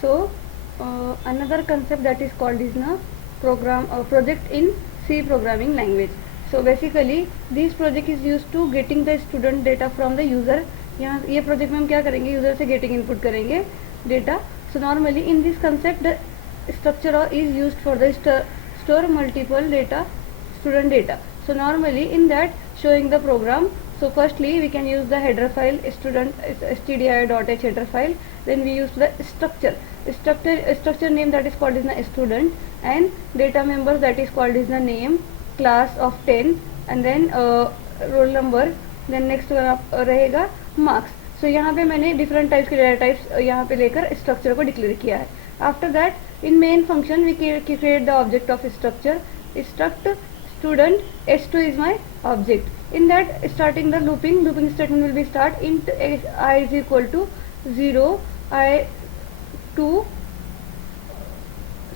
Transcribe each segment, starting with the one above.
So another concept that is called is na project in C programming language. So basically this project is used to getting the student data from the user. यहाँ ये project में हम क्या करेंगे, user से getting input करेंगे data. So normally in this concept the structure is used for the store multiple data, student data. So normally in that showing the program, so firstly we can use the header file student stdi.h header file. Then we use the structure name that is called is the student, and data members that is called is the name, class of 10, and then roll number. Then next one रहेगा marks. So यहाँ पे मैंने different types के data types यहाँ पे लेकर structure को declare किया है. After that in main function we create the object of structure. Struct student s2 is my object. In that starting the looping statement will be start int I is equal to 0, I 2,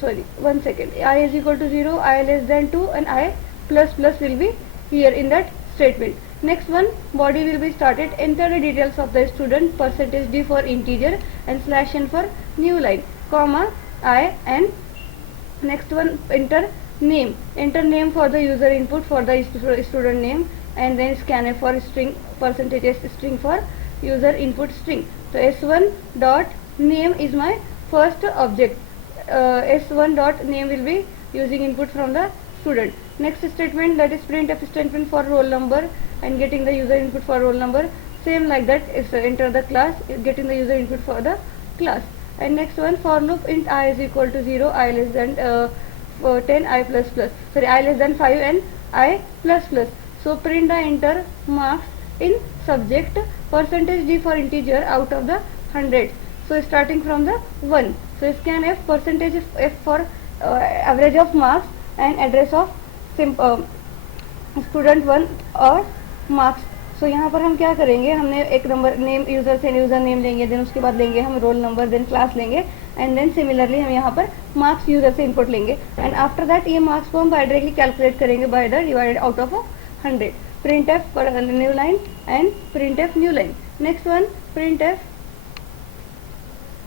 sorry 1 second, I is equal to 0, I less than 2, and I plus plus will be here in that statement. Next one, body will be started, enter the details of the student, percentage d for integer and slash n for new line, comma I, and next one enter name for the user input for the student name, and then scanf for string, percentage s string for user input string. So s1 dot name is my first object. S1 dot name will be using input from the student. Next statement, that is printf statement for roll number and getting the user input for roll number. Same like that is enter the class, getting the user input for the class. And next one, for loop int I is equal to 0, I less than 10, I plus plus, sorry I less than 5 and I plus plus. So print the enter marks in subject, percentage d for integer out of the 100. So starting from the 1. So scanf percentage f for average of marks and address of student 1 और marks. सो यहाँ पर हम क्या करेंगे, हमने एक number name user से user name लेंगे, देन उसके बाद लेंगे हम रोल नंबर, देन क्लास लेंगे, एंड देन सिमिलरली हम यहाँ पर मार्क्स यूज़र से इनपुट लेंगे, एंड आफ्टर दैट ये मार्क्स को हम डायरेक्टली कैलकुलेट करेंगे by the divided out of 100. Print F new line and print F new line. Next one, print F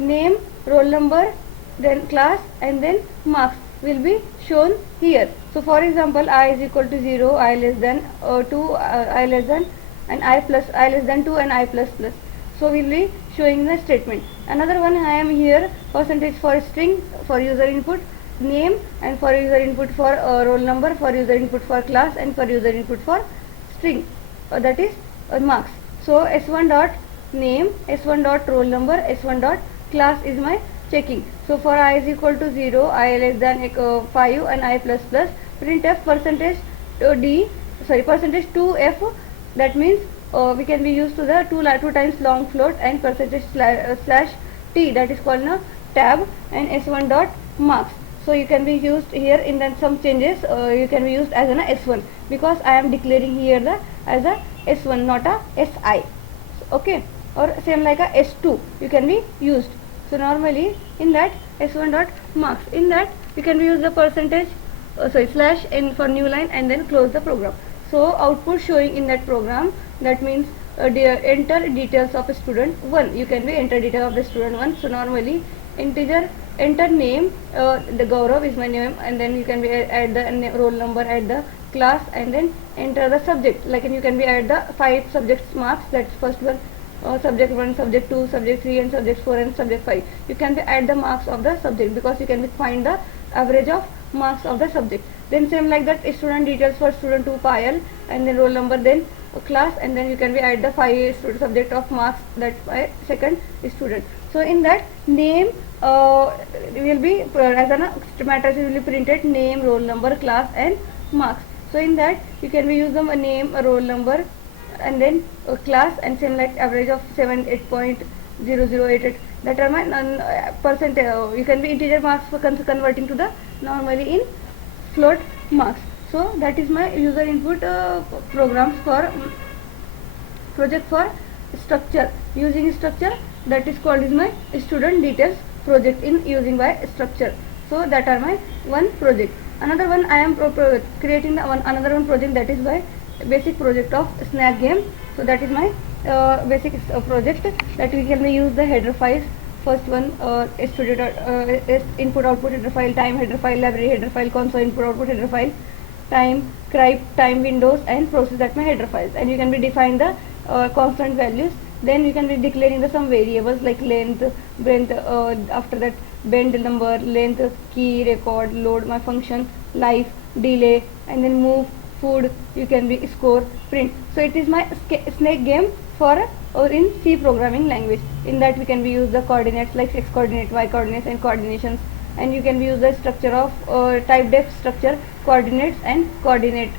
name, roll number, then class, and then marks will be shown here. So for example, I is equal to 0, I less than 2, I less than, and I plus, I less than 2, and I plus plus. So we'll be showing the statement. Another one, I am here percentage for string for user input, name, and for user input for roll number, for user input for class, and for user input for string, that is marks. So s1 dot name, s1 dot roll number, s1 dot class is my checking. So for I is equal to 0, I less than 5, and I plus plus, printf percentage d, sorry percentage 2f, that means we can be used to the 2 times long float, and percentage slash t, that is called a tab, and s1 dot marks. So you can be used here in that some changes you can be used as an s1, because I am declaring here the as a s1, not a si. Okay, or same like a s2 you can be used. So normally in that s1 dot marks, in that you can use the percentage slash n for new line, and then close the program. So output showing in that program, that means enter details of a student 1, you can be enter detail of the student 1. So normally integer enter name, the Gaurav is my name, and then you can be add the roll number, add the class, and then enter the subject, like you can be add the 5 subjects marks, that's first one, subject 1, subject 2, subject 3, and subject 4, and subject 5. You can be add the marks of the subject, because you can be find the average of marks of the subject. Then same like that student details for student 2 Payal, and then roll number, then class, and then you can be add the 5 subject of marks, that by second student. So in that name will be as a matrix will be printed name, roll number, class, and marks. So in that you can be use the name, roll number, and then class, and same like average of 7.0088, that are my percent. You can be integer marks for converting to the normally in float marks. So that is my user input programs for project for structure. Using structure, that is called is my student details project in using by structure. So that are my one project. Another one I am creating the another one project, that is by basic project of snack game. So that is my basic project, that we can use the header files, First one, is input output header file, time header file, library header file, console input output header file, time, crypt, time windows, and process, that my header files. And you can be define the constant values. Then you can be declaring the some variables like length, breadth, after that bend number, length, key, record, load, my function, life, delay, and then move, food, you can be score, print. So it is my snake game for or in C programming language. In that we can be use the coordinates like x coordinate, y coordinates, and coordinations. And you can be use the structure of type def structure, coordinates and coordinate.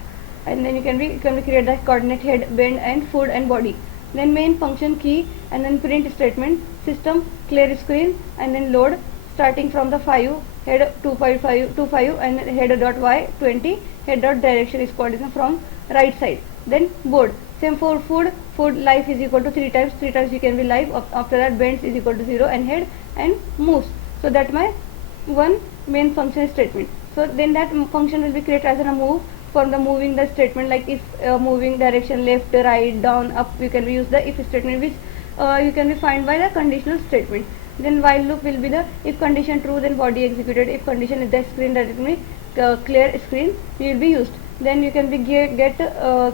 And then you can be create the coordinate head, bend, and food and body. Then main function, key, and then print statement, system, clear screen, and then load, starting from the 5, head 25, and header dot y 20, head dot direction is coordination from right side. Then board, same for food life is equal to 3 times you can be life. After that bends is equal to 0, and head, and moves. So that my one main function statement. So then that function will be created as a move. For the moving the statement, like if moving direction left, right, down, up, you can use the if statement, which you can be find by the conditional statement. Then while loop will be the if condition true, then body executed. If condition is the screen, that will be clear screen will be used. Then you can be get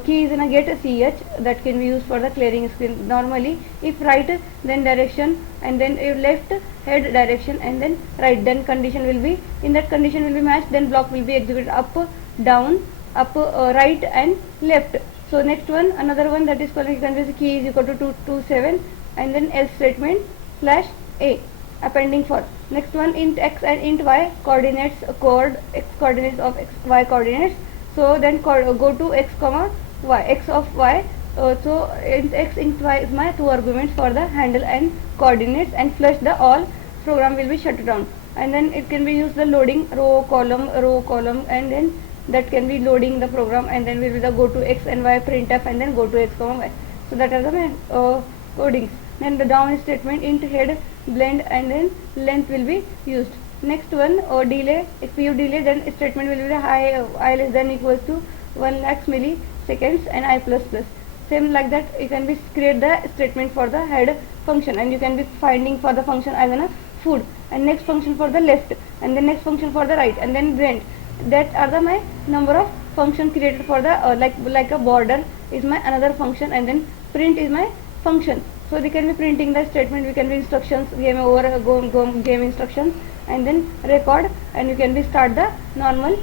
key is in a get ch, that can be used for the clearing screen normally. If right, then direction, and then if left, head, direction, and then right, then condition will be in that condition will be matched. Then block will be executed up, down, up, right, and left. So next one, another one, that is called key is equal to 227, and then else statement slash a, appending for. Next one, int x and int y coordinates, x coordinates of x, y coordinates. So then go to x comma y, x of y. So int x, int y is my two arguments for the handle and coordinates, and flush the all program will be shut down. And then it can be used the loading row column, and then that can be loading the program, and then we will go to x and y, printf, and then go to x comma y. So that are the codings. Then the down statement, int head, blend, and then length will be used. Next one, delay. If you delay, then statement will be the I less than equals to 1 lakh milliseconds and I plus plus. Same like that, you can be create the statement for the head function, and you can be finding for the function as a food, and next function for the left, and then next function for the right, and then blend. That are the my number of function created for the like a border is my another function, and then print is my function. So they can be printing the statement, we can be instructions, game over, go game instructions, and then record, and you can be start the normal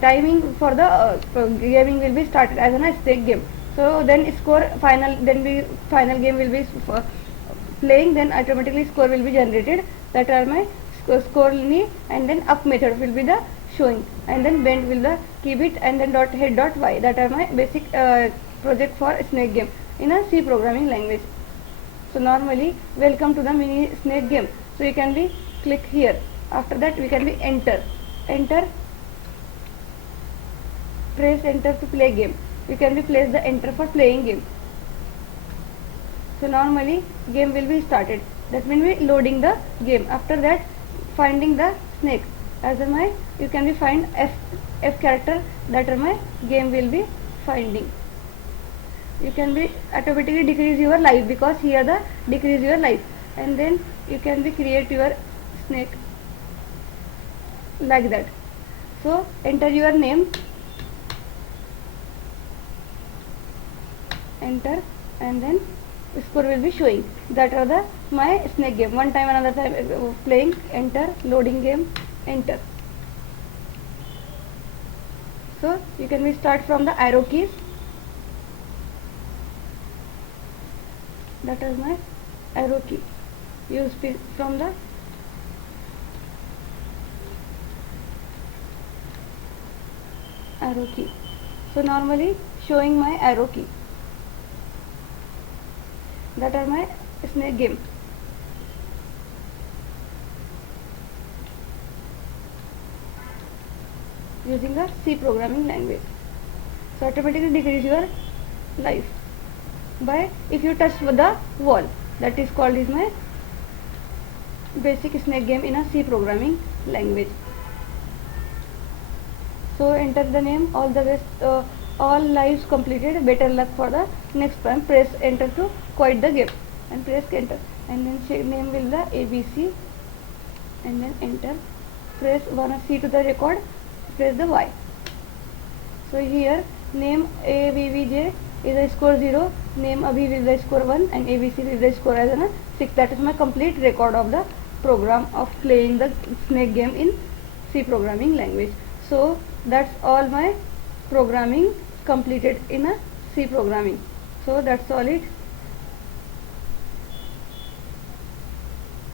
timing for the gaming will be started as a stake game. So then score final, then we final game will be playing, then automatically score will be generated. That are my score linear, and then up method will be the showing, and then bend will the key bit, and then dot head dot y. That are my basic project for snake game in a C programming language. So normally, welcome to the mini snake game. So you can be click here. After that we can be enter, press enter to play game. You can be place the enter for playing game. So normally game will be started. That means we loading the game. After that, finding the snake. As my you can be find f character, that are my game will be finding. You can be automatically decrease your life, because here the decrease your life, and then you can be create your snake like that. So enter your name, enter, and then score will be showing. That are the my snake game. One time another time playing, enter, loading game, enter. So you can be start from the arrow keys. That is my arrow key. Use from the arrow key. So normally showing my arrow key. That are my snake game. Using a C programming language. So automatically decrease your life by if you touch the wall. That is called is my basic snake game in a C programming language. So enter the name, all the best, all lives completed, better luck for the next time. Press enter to quit the game and press enter. and then name will the ABC, and then enter. Press wanna see to the record, press the Y. So here name ABBJ is a score 0, name Abhi with the score 1, and ABC with the score as a 6. That is my complete record of the program of playing the snake game in C programming language. So that's all my programming completed in a C programming. So that's all it.